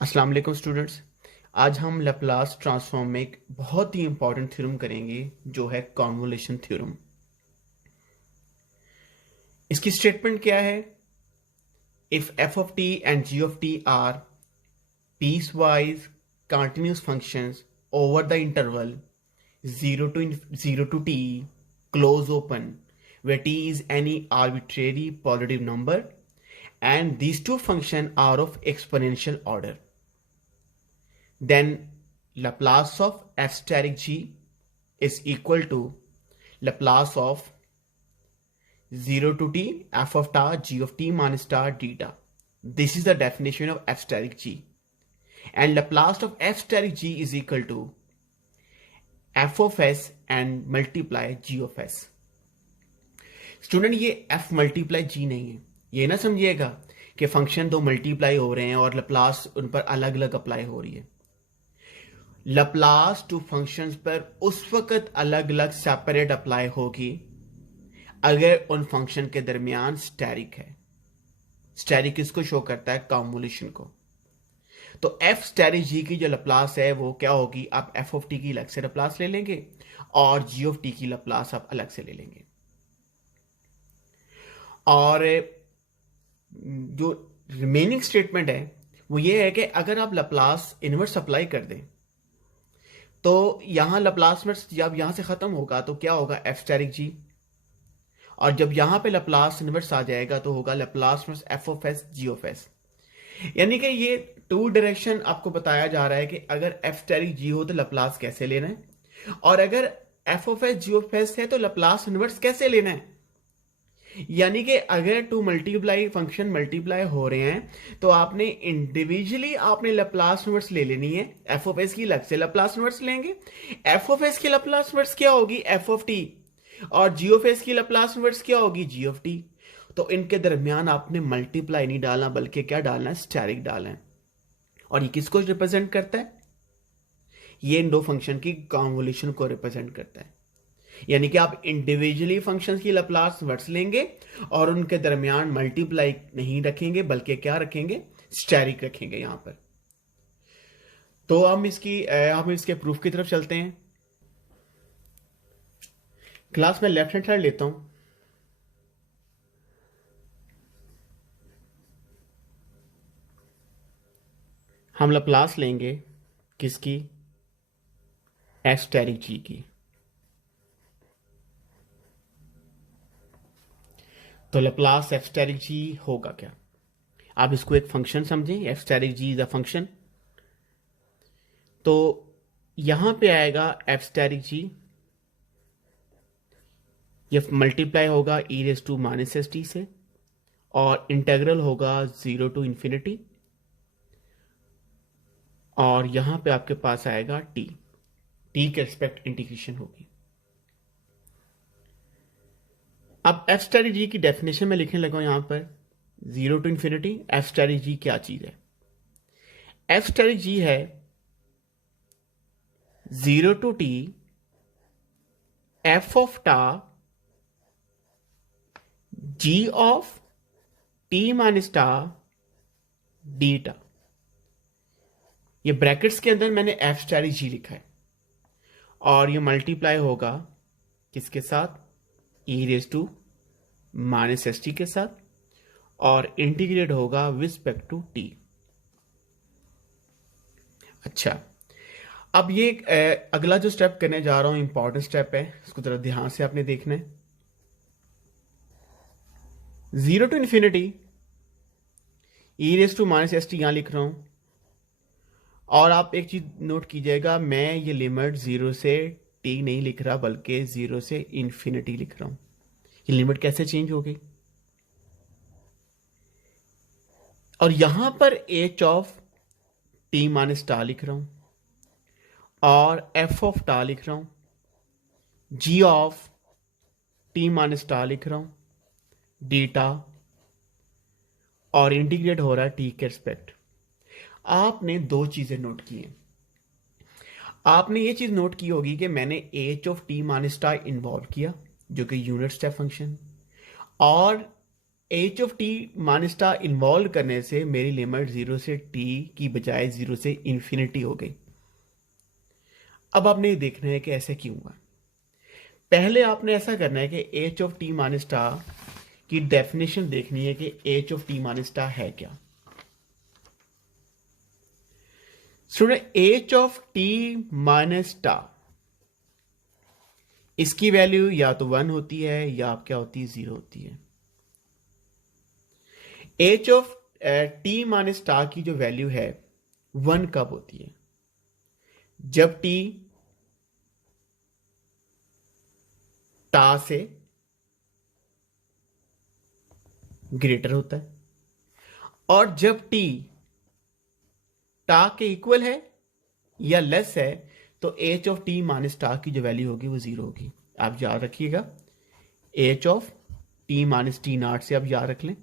अस्सलाम वालेकुम स्टूडेंट्स। आज हम लैप्लास ट्रांसफॉर्म में एक बहुत ही इंपॉर्टेंट थ्योरम करेंगे जो है कॉन्वोल्यूशन थ्योरम। इसकी स्टेटमेंट क्या है? If F of T and G of T are piecewise continuous functions over the interval 0 to t close open where t is any arbitrary positive number and these two functions are of exponential order, then Laplace of f steric g is equal to Laplace of 0 to t f of t g of t minus t deta. This is the definition of f steric g, and Laplace of f steric g is equal to f of s and multiply g of s. Student, ये f multiply g नहीं है। ये ना समझिएगा कि function दो multiply हो रहे हैं और लप्लास उन पर अलग अलग अप्लाई हो रही है। लप्लास टू फंक्शंस पर उस वक्त अलग अलग सेपरेट अप्लाई होगी अगर उन फंक्शन के दरमियान स्टेरिक है। स्टेरिक किसको शो करता है? कॉन्वोल्यूशन को। तो एफ स्टेरिक जी की जो लप्लास है वो क्या होगी? आप एफ ऑफ टी की अलग से लप्लास ले लेंगे और जी ऑफ टी की लप्लास आप अलग से ले लेंगे। और जो रिमेनिंग स्टेटमेंट है वो ये है कि अगर आप लप्लास इनवर्स अप्लाई कर दें तो यहां लप्लास इनवर्स जब यहां से खत्म होगा तो क्या होगा? एफ स्टेरिक जी। और जब यहां पे लप्लास इनवर्स आ जाएगा तो होगा Laplace inverse F of S G of S. यानी कि ये टू डायरेक्शन आपको बताया जा रहा है कि अगर एफ स्टेरिक जी हो तो लप्लास कैसे लेना है, और अगर F of S G of S है तो लप्लास इनवर्स कैसे लेना है। यानी कि अगर टू मल्टीप्लाई फंक्शन मल्टीप्लाई हो रहे हैं तो आपने इंडिविजुअली आपने लप्लास इनवर्स ले लेनी है। एफ ऑफ एस की अलग से लप्लास इनवर्स लेंगे। एफ ऑफ एस की लप्लास इनवर्स क्या होगी? F of T. और जी ऑफ एस की लप्लास इनवर्स क्या होगी? जी ऑफ टी। तो इनके दरमियान आपने मल्टीप्लाई नहीं डालना बल्कि क्या डालना है? स्टेरिक डालना है। और ये किसको रिप्रेजेंट करता है? ये इन दो फंक्शन की कॉन्वोल्यूशन को रिप्रेजेंट करता है। यानी कि आप इंडिविजुअली फंक्शंस की लप्लास इनवर्स लेंगे और उनके दरमियान मल्टीप्लाई नहीं रखेंगे बल्कि क्या रखेंगे? स्टेरिक रखेंगे यहां पर। तो हम इसके प्रूफ की तरफ चलते हैं। क्लास में लेफ्ट हैंड साइड लेता हूं। हम लप्लास लेंगे किसकी? एफ स्टेरिक जी की। तो लप्लास एफ स्टेरिक जी होगा क्या? आप इसको एक फंक्शन समझें। F asterisk G is a function. तो यहां पे आएगा एफ स्टेरिक जी, ये मल्टीप्लाई होगा e raise to minus S t से और इंटेग्रल होगा 0 to इंफिनिटी। और यहां पे आपके पास आएगा टी। टी के रिस्पेक्ट इंटीग्रेशन होगी। अब एफ स्टेरिक जी की डेफिनेशन में लिखने लगा यहां पर 0 to इंफिनिटी। एफ स्टेरिक जी क्या चीज है? एफ स्टेरिक जी है 0 to t एफ ऑफ टा जी ऑफ टी माइनस टा डीटा। ये ब्रैकेट्स के अंदर मैंने एफ स्टेरिक जी लिखा है और ये मल्टीप्लाई होगा किसके साथ? E raise to minus S t के साथ और इंटीग्रेट होगा विद रिस्पेक्ट टू टी। अच्छा, अब ये अगला जो स्टेप करने जा रहा हूं इंपॉर्टेंट स्टेप है, इसको जरा ध्यान से आपने देखना है। 0 to infinity E raise to minus S T यहां लिख रहा हूं। और आप एक चीज नोट कीजिएगा, मैं ये लिमिट 0 से टी नहीं लिख रहा बल्कि 0 से इंफिनिटी लिख रहा हूं। ये लिमिट कैसे चेंज हो गई? और यहां पर एच ऑफ टी माइनस टा लिख रहा हूं और एफ ऑफ टा लिख रहा हूं, जी ऑफ टी माइनस टा लिख रहा हूं, डीटा, और इंटीग्रेट हो रहा है टी के रिस्पेक्ट। आपने दो चीजें नोट की हैं। आपने ये चीज नोट की होगी कि मैंने एच ऑफ टी माइनस टा इन्वॉल्व किया जो कि यूनिट स्टेप फंक्शन, और एच ऑफ टी माइनस टा इन्वॉल्व करने से मेरी लिमिट 0 से टी की बजाय 0 से इन्फिनिटी हो गई। अब आपने ये देखना है कि ऐसा क्यों हुआ। पहले आपने ऐसा करना है कि एच ऑफ टी माइनस टा की डेफिनेशन देखनी है कि एच ऑफ टी माइनस टा है क्या। Student, H of T minus टा, इसकी वैल्यू या तो 1 होती है या आप क्या होती है, 0 होती है। एच ऑफ टी माइनस टा की जो वैल्यू है 1 कब होती है, जब टी टा से ग्रेटर होता है, और जब टी टा के इक्वल है या लेस है तो एच ऑफ टी माइनस टा की जो वैल्यू होगी वो 0 होगी। आप याद रखिएगा, H of T minus T not से आप याद रख लें,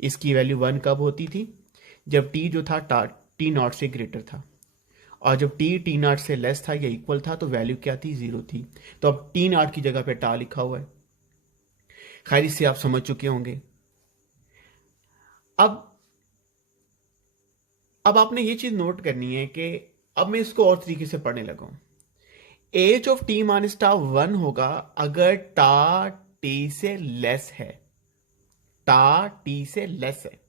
इसकी वैल्यू 1 कब होती थी, जब टी जो था टी नॉट से ग्रेटर था, और जब टी नॉट से लेस था या इक्वल था तो वैल्यू क्या थी, 0 थी। तो अब टी नॉट की जगह पे टा लिखा हुआ है। खैर, इससे आप समझ चुके होंगे। अब आपने ये चीज नोट करनी है कि अब मैं इसको और तरीके से पढ़ने लगा हूं। एच ऑफ टी माइनस टा 1 होगा अगर टा टी से लेस है, टा टी से लेस है,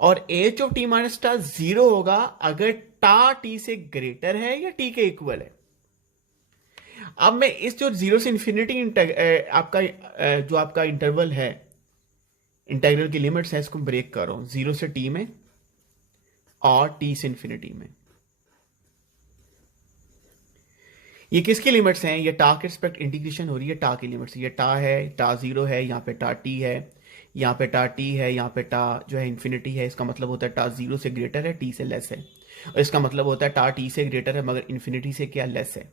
और एच ऑफ टी माइनस टा 0 होगा अगर टा टी से ग्रेटर है या टी के इक्वल है। अब मैं इस जो 0 से इंफिनिटी आपका जो आपका इंटरवल है, इंटीग्रल की लिमिट्स है, इसको ब्रेक कर रहा हूं 0 से टी में और टी से इंफिनिटी में। ये किसकी लिमिट्स हैं, ये टा के रिस्पेक्ट इंटीग्रेशन हो रही है, टा की लिमिट्स। ये टा है, टा 0 है, यहाँ पे टा टी है, यहाँ पे टा टी है, यहाँ पे टा जो है इंफिनिटी है। इसका मतलब होता है टा 0 से ग्रेटर है, टी से लेस है, और इसका मतलब होता है टा टी से ग्रेटर है मगर इंफिनिटी से क्या, लेस है।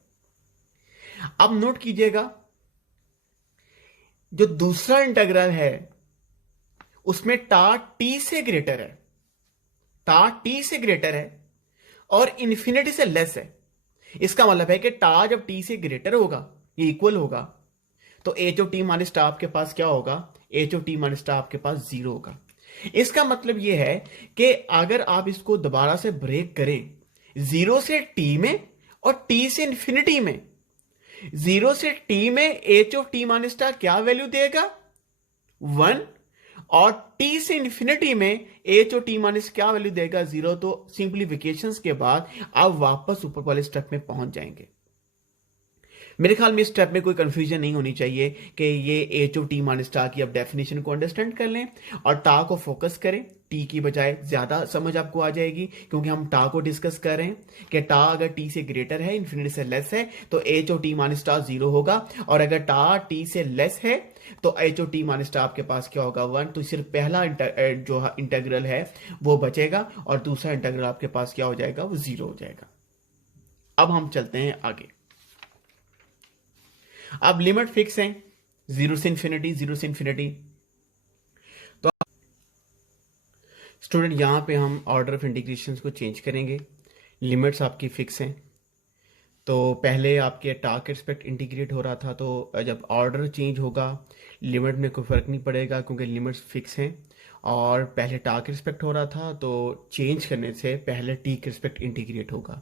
अब नोट कीजिएगा, जो दूसरा इंटीग्रल है उसमें टा टी से ग्रेटर है, टा टी से ग्रेटर है और इन्फिनिटी से लेस है। इसका मतलब है कि टा जब टी से ग्रेटर होगा, ये इक्वल होगा, तो एच ऑफ टी माइनस टा आपके पास क्या होगा, एच ऑफ टी माइनस टा आपके पास 0 होगा। इसका मतलब यह है कि अगर आप इसको दोबारा से ब्रेक करें 0 से टी में और टी से इंफिनिटी में, 0 से टी में एच ऑफ टी माइनस टा क्या वैल्यू देगा, 1, और टी से इंफिनिटी में एच और टी माइनस क्या वैल्यू देगा, 0। तो सिंप्लीफिकेशंस के बाद आप वापस ऊपर वाले स्टेप में पहुंच जाएंगे। मेरे ख्याल में इस स्टेप में कोई कंफ्यूजन नहीं होनी चाहिए कि ये एच ऑफ टी माइनस टा की आप डेफिनेशन को अंडरस्टैंड कर लें और टा को फोकस करें, टी की बजाय ज्यादा समझ आपको आ जाएगी, क्योंकि हम टा को डिस्कस कर रहे हैं कि टा अगर टी से ग्रेटर है, इन्फिनिटी से लेस है, तो एच ऑफ टी माइनस टा 0 होगा, और अगर टा टी से लेस है तो एच ऑफ टी माइनस टा आपके पास क्या होगा, 1। तो सिर्फ पहला जो इंटीग्रल है वो बचेगा और दूसरा इंटीग्रल आपके पास क्या हो जाएगा, वो 0 हो जाएगा। अब हम चलते हैं आगे। अब लिमिट फिक्स है 0 से इंफिनिटी, 0 से इंफिनिटी। तो स्टूडेंट यहां पे हम ऑर्डर ऑफ इंटीग्रेशन को चेंज करेंगे। लिमिट्स आपकी फिक्स हैं, तो पहले आपके टा के रिस्पेक्ट इंटीग्रेट हो रहा था, तो जब ऑर्डर चेंज होगा लिमिट में कोई फ़र्क नहीं पड़ेगा क्योंकि लिमिट्स फिक्स हैं। और पहले टा के रिस्पेक्ट हो रहा था तो चेंज करने से पहले टी के रिस्पेक्ट इंटीग्रेट होगा।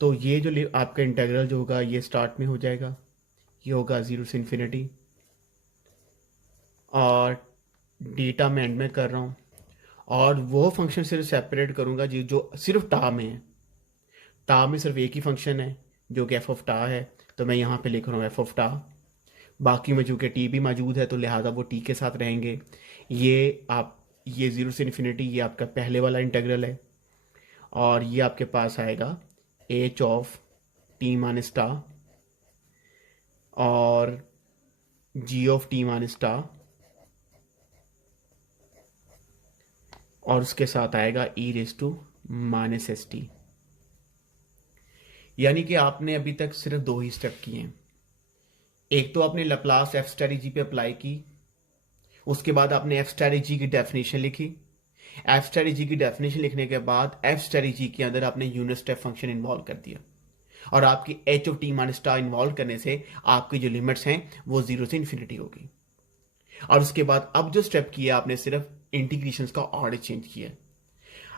तो ये जो आपका इंटीग्रल जो होगा ये स्टार्ट में हो जाएगा, ये होगा 0 से इंफिनिटी, और डेटा मैं एंड में कर रहा हूँ, और वो फंक्शन सिर्फ सेपरेट करूँगा जी जो सिर्फ टा में है। टा में सिर्फ एक ही फंक्शन है जो कि एफ ऑफ टा है, तो मैं यहाँ पे लिख रहा हूँ एफ ऑफ टा। बाकी में चूँकि टी भी मौजूद है तो लिहाजा वो टी के साथ रहेंगे। ये 0 से इन्फिनिटी ये आपका पहले वाला इंटीग्रल है, और ये आपके पास आएगा एच ऑफ टी माइनस टा और जी ऑफ टी माइनस टा, और उसके साथ आएगा e raise to minus S t. यानी कि आपने अभी तक सिर्फ 2 ही स्टेप किए हैं। एक तो आपने लैप्लास एफ स्ट्रेटजी पे अप्लाई की, उसके बाद आपने एफ स्ट्रेटजी की डेफिनेशन लिखी। एफ स्ट्रेटजी की डेफिनेशन लिखने के बाद एफ स्ट्रेटजी के अंदर आपने यूनिट स्टेप फंक्शन इन्वॉल्व कर दिया, और आपकी एच ऑफ टी माइनस टा इन्वॉल्व करने से आपकी जो लिमिट्स हैं वो 0 से इन्फिनिटी होगी। और उसके बाद अब जो स्टेप किया आपने सिर्फ इंटीग्रेशन का ऑर्डर चेंज किया।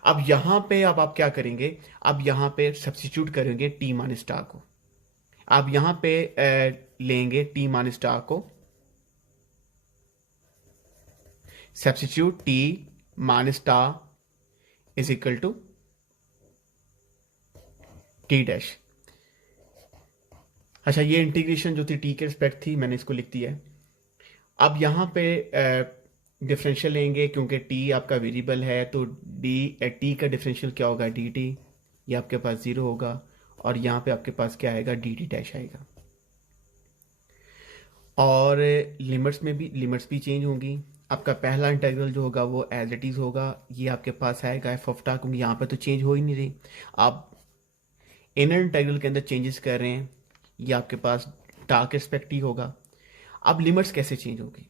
अब यहां पे अब आप क्या करेंगे, अब यहां पे सब्स्टिट्यूट करेंगे टी माइनस स्टार को। आप यहां पे लेंगे टी माइनस स्टार को, substitute T minus star is equal to T dash. अच्छा, ये इंटीग्रेशन जो थी टी के रिस्पेक्ट थी, मैंने इसको लिख दिया है। अब यहां पे डिफरेंशियल लेंगे, क्योंकि टी आपका वेरिएबल है, तो टी का डिफरेंशियल क्या होगा, डी टी, ये आपके पास 0 होगा, और यहाँ पे आपके पास क्या आएगा, डी टी डैश आएगा। और लिमिट्स भी चेंज होंगी। आपका पहला इंटीग्रल जो होगा वो एज इट इज़ होगा, ये आपके पास आएगा एफ ऑफ टा, क्योंकि यहाँ पे तो चेंज हो ही नहीं रही। आप इनर इंटीग्रल के अंदर चेंजेस कर रहे हैं, ये आपके पास टा के रिस्पेक्ट ही होगा। अब लिमिट्स कैसे चेंज होगी,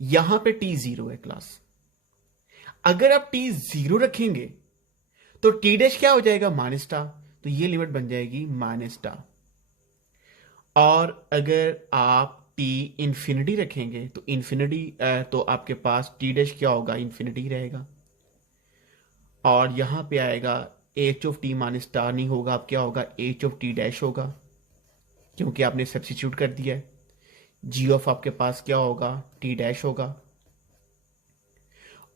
यहां पे टी 0 है क्लास, अगर आप टी 0 रखेंगे तो टी डैश क्या हो जाएगा, माइनस टा, तो ये लिमिट बन जाएगी माइनस टा। और अगर आप टी इंफिनिटी रखेंगे तो इंफिनिटी, तो आपके पास टी डैश क्या होगा, इंफिनिटी रहेगा। और यहां पे आएगा एच ऑफ टी माइनस टा नहीं होगा, अब क्या होगा, एच ऑफ टी डैश होगा, क्योंकि आपने सब्स्टिट्यूट कर दिया है। जी ऑफ आपके पास क्या होगा, टी डैश होगा,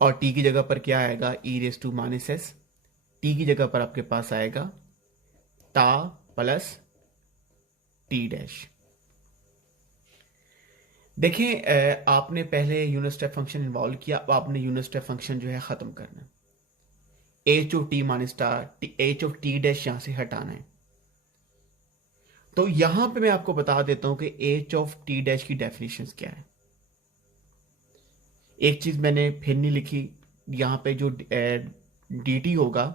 और टी की जगह पर क्या आएगा, e raise to minus S. T की जगह पर आपके पास आएगा टा प्लस टी डैश। देखें, आपने पहले यूनिट स्टेप फंक्शन इन्वॉल्व किया, अब आपने यूनिट स्टेप फंक्शन जो है खत्म करना है। एच ऑफ टी माइनस टा, एच ऑफ टी डैश यहां से हटाना है। तो यहां पे मैं आपको बता देता हूं कि एच ऑफ टी डैश की डेफिनेशन क्या है। एक चीज मैंने फिर नहीं लिखी, यहां पे जो डी टी होगा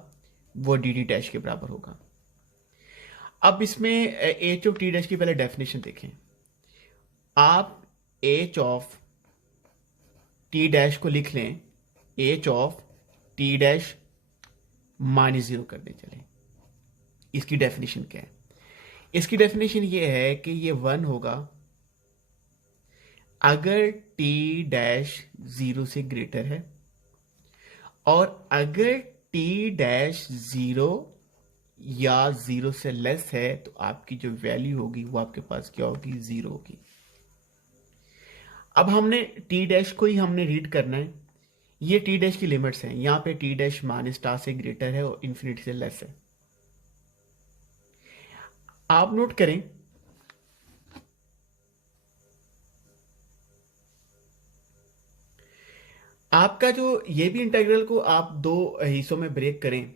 वो डी टी डैश के बराबर होगा। अब इसमें एच ऑफ टी डैश की पहले डेफिनेशन देखें। आप एच ऑफ टी डैश को लिख लें, H of t dash minus 0 कर दें। चले, इसकी डेफिनेशन क्या है, इसकी डेफिनेशन ये है कि ये 1 होगा अगर टी डैश 0 से ग्रेटर है, और अगर टी डैश 0 या 0 से लेस है तो आपकी जो वैल्यू होगी वो आपके पास क्या होगी, 0 होगी। अब हमने टी डैश को ही हमने रीड करना है। ये टी डैश की लिमिट्स हैं, यहां पे टी डैश माइनस टा से ग्रेटर है और इन्फिनिटी से लेस है। आप नोट करें, आपका जो ये भी इंटीग्रल को आप दो हिस्सों में ब्रेक करें।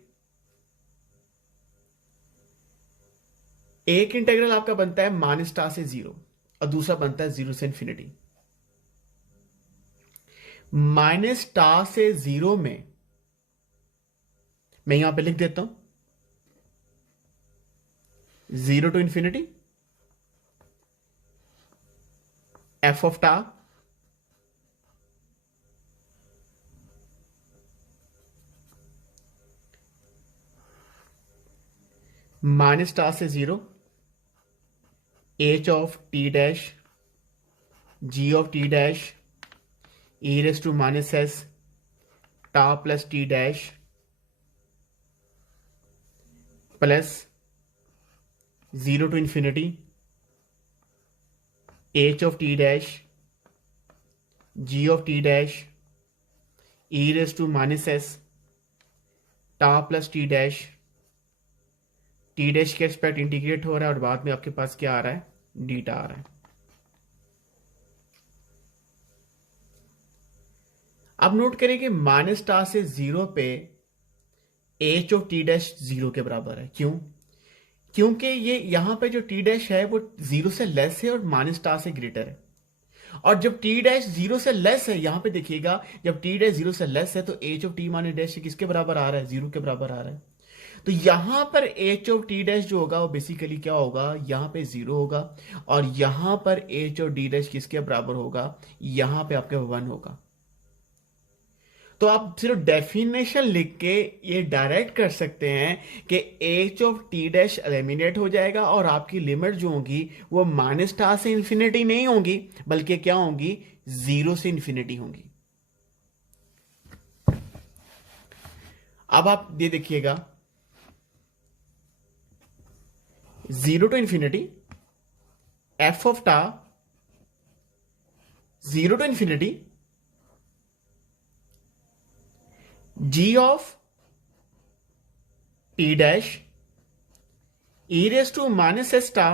एक इंटीग्रल आपका बनता है माइनस टा से 0 और दूसरा बनता है 0 से इन्फिनिटी। माइनस टा से 0 में मैं यहां पे लिख देता हूं 0 to infinity f of tau minus tau से 0 h of t dash g of t dash E raise to minus s tau plus t dash plus 0 to infinity h of t dash g of t dash E raise to minus s tau plus t dash के respect integrate हो रहा है, और बाद में आपके पास क्या आ रहा है, डीटा आ रहा है। अब नोट करें कि माइनस टा से 0 पे एच ऑफ टी डैश 0 के बराबर है। क्यों? क्योंकि ये यहां पे जो टी डैश है वो 0 से लेस है और माइनस टा से ग्रेटर है। और जब टी डैश 0 से लेस है, यहां पे देखिएगा, जब टी डैश 0 से लेस है तो H of T minus dash किसके बराबर आ रहा है, 0 के बराबर आ रहा है। तो यहां पर एच ऑफ टी डैश जो होगा वो बेसिकली क्या होगा, यहां पे 0 होगा, और यहां पर एच ऑफ डी डैश किसके बराबर होगा, यहां पे आपके 1 होगा। तो आप सिर्फ डेफिनेशन लिख के ये डायरेक्ट कर सकते हैं कि H of t dash eliminate हो जाएगा, और आपकी लिमिट जो होगी वो माइनस टा से इन्फिनिटी नहीं होगी, बल्कि क्या होंगी, 0 से इन्फिनिटी होंगी। अब आप ये देखिएगा 0 to infinity f of tau 0 to infinity g of t dash E raise to minus s tau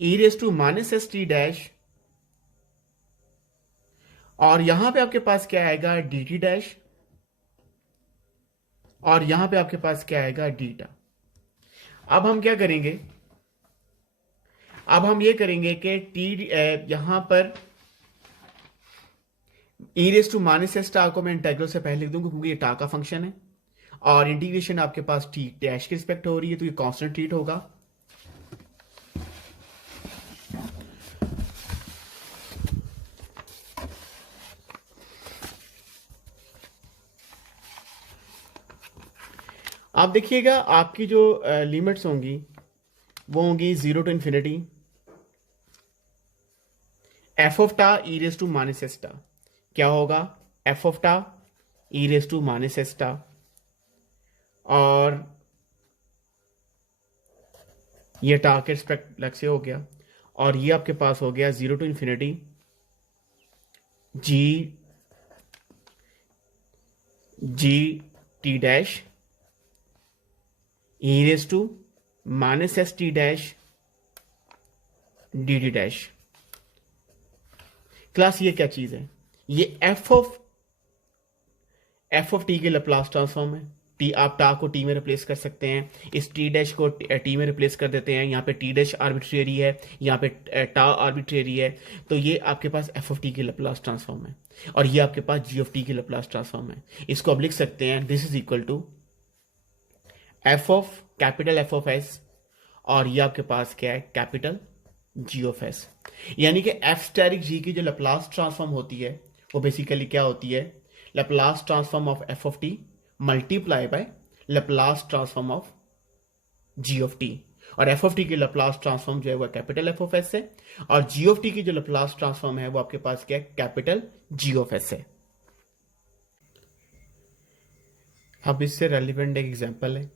e raise to minus S T dash, और यहां पे आपके पास क्या आएगा डी टी डैश, और यहां पे आपके पास क्या आएगा डीटा। अब हम क्या करेंगे, अब हम ये करेंगे कि टी यहां पर ई रेस टू माइनस एस टा को मैं इंटीग्रल से पहले लिख दूंगा क्योंकि ये टा का फंक्शन है, और इंटीग्रेशन आपके पास टी डैश के रिस्पेक्ट हो रही है तो ये कांस्टेंट ट्रीट होगा। आप देखिएगा आपकी जो लिमिट्स होंगी वो होंगी 0 टू इन्फिनिटी एफ ऑफ टा e raise to minus s टा, क्या होगा एफ ऑफ टा e raise to minus s टा, और ये टा के रिस्पेक्ट अलग से हो गया, और ये आपके पास हो गया 0 to infinity G T dash E raise to minus S T dash D T dash. Class ये क्या चीज है, ये एफ ऑफ टी के लैप्लास ट्रांसफॉर्म है। टी आप टा को टी में रिप्लेस कर सकते हैं, इस टी डैश को टी में रिप्लेस कर देते हैं, यहाँ पे टी डैश आर्बिट्रेरी है, यहाँ पे टा आर्बिट्रेरी है, तो ये आपके पास एफ ऑफ टी के लैप्लास ट्रांसफॉर्म है, और ये आपके पास जी ऑफ टी के लैप्लास ट्रांसफॉर्म है। इसको आप लिख सकते हैं this is equal to F of capital F of S, और ये आपके पास क्या है कैपिटल जी ऑफ एस। यानी कि एफ स्टेरिक जी की जो लैप्लास ट्रांसफॉर्म होती है वो बेसिकली क्या होती है, Laplace transform of F of T multiply by Laplace transform of G of T, और एफ ऑफ टी की लैप्लास ट्रांसफॉर्म जो है वो कैपिटल एफ ऑफ एस है, और जी ऑफ टी की जो लैप्लास ट्रांसफॉर्म है वो आपके पास क्या है कैपिटल जी ऑफ एस है। अब इससे रेलिवेंट एक एग्जांपल है,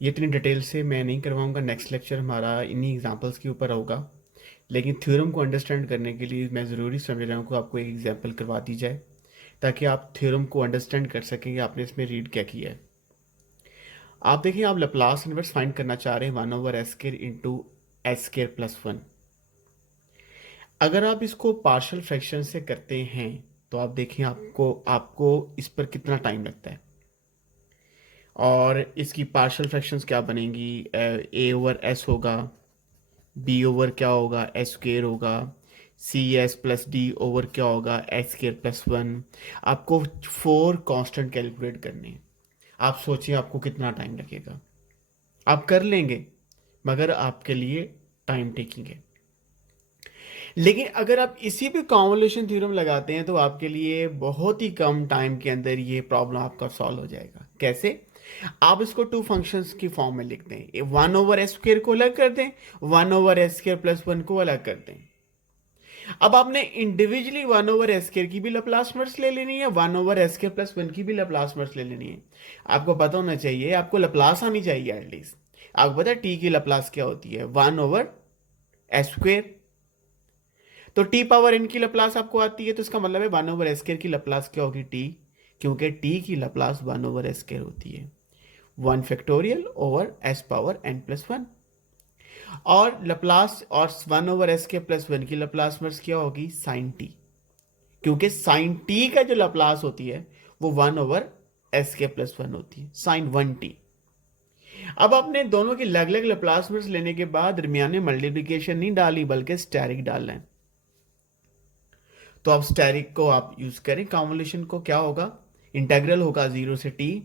ये इतनी डिटेल से मैं नहीं करवाऊंगा, नेक्स्ट लेक्चर हमारा इन्हीं एग्जांपल्स के ऊपर होगा, लेकिन थ्योरम को अंडरस्टैंड करने के लिए मैं ज़रूरी समझ रहा हूँ कि आपको एक एग्जांपल करवा दी जाए ताकि आप थ्योरम को अंडरस्टैंड कर सकें कि आपने इसमें रीड क्या किया है। आप देखिए आप लैप्लास इनवर्स फाइंड करना चाह रहे हैं 1/s² इंटू s² प्लस 1। अगर आप इसको पार्शियल फ्रैक्शन से करते हैं तो आप देखें आपको इस पर कितना टाइम लगता है, और इसकी पार्शियल फ्रैक्शंस क्या बनेंगी, a ओवर s होगा, b ओवर क्या होगा s² होगा, C S plus D over क्या होगा s² प्लस 1। आपको 4 कांस्टेंट कैलकुलेट करने हैं। आप सोचिए आपको कितना टाइम लगेगा, आप कर लेंगे मगर आपके लिए टाइम टेकिंग है। लेकिन अगर आप इसी पे कॉन्वोल्यूशन थ्योरम लगाते हैं तो आपके लिए बहुत ही कम टाइम के अंदर ये प्रॉब्लम आपका सॉल्व हो जाएगा। कैसे, आप इसको 2 फंक्शंस की फॉर्म में लिख दें, 1/s² को अलग कर दें, 1/s² प्लस 1 को अलग कर दें। अब आपने इंडिविजुअली 1/s² की भी लैप्लास इनवर्स ले लेनी है, 1/s² प्लस 1 की भी लैप्लास इनवर्स ले लेनी है। आपको पता होना चाहिए, आपको लैप्लास आनी चाहिए एटलीस्ट। आपको पता है टी की लैप्लास क्या होती है 1/s², तो टी पावर n की लैप्लास आपको आती है, तो इसका मतलब है 1/s² की लैप्लास क्या होगी टी, क्योंकि टी की लैप्लास 1/s² होती है 1 factorial over s power n plus 1, और लैप्लास और 1/s² प्लस 1 की लैप्लास इनवर्स क्या होगी साइन टी, क्योंकि साइन टी का जो लैप्लास होती है वो 1/s² प्लस 1 होती है साइन 1t। अब आपने दोनों की अलग अलग लैप्लास इनवर्स लेने के बाद दरमियान में मल्टीप्लिकेशन नहीं डाली बल्कि स्टेरिक डालना है, तो आप स्टेरिक को आप यूज करें। कॉन्वोल्यूशन को क्या होगा, इंटीग्रल होगा 0 से t,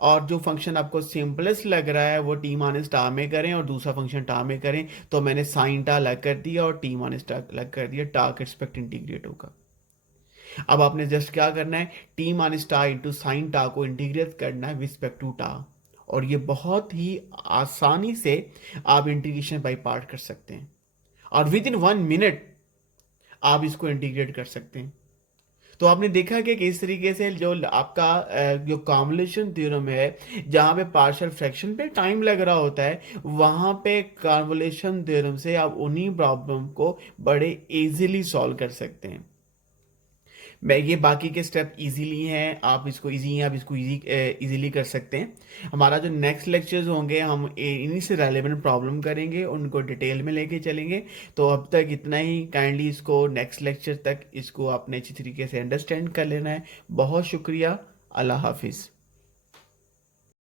और जो फंक्शन आपको सिंपलेस्ट लग रहा है वो t माइनस टा में करें और दूसरा फंक्शन टा में करें, तो मैंने साइन टा अलग कर दिया और t माइनस टा अलग कर दिया, टा के रिस्पेक्ट इंटीग्रेट होगा। अब आपने जस्ट क्या करना है, t माइनस टा इंटू साइन टा को इंटीग्रेट करना है विद रिस्पेक्ट टू टा, और ये बहुत ही आसानी से आप इंटीग्रेशन बाई पार्ट कर सकते हैं, और विद इन 1 मिनट आप इसको इंटीग्रेट कर सकते हैं। तो आपने देखा कि किस तरीके से जो आपका जो कॉन्वोल्यूशन थ्योरम है, जहाँ पे पार्शियल फ्रैक्शन पे टाइम लग रहा होता है, वहाँ पे कॉन्वोल्यूशन थ्योरम से आप उन्हीं प्रॉब्लम को बड़े इजीली सॉल्व कर सकते हैं। मैं ये बाकी के स्टेप इजीली हैं, आप इसको इजीली कर सकते हैं। हमारा जो नेक्स्ट लेक्चर्स होंगे, हम इन्हीं से रेलेवेंट प्रॉब्लम करेंगे, उनको डिटेल में लेके चलेंगे। तो अब तक इतना ही। काइंडली इसको नेक्स्ट लेक्चर तक इसको आपने अच्छी तरीके से अंडरस्टैंड कर लेना है। बहुत शुक्रिया। अल्लाह हाफिज़।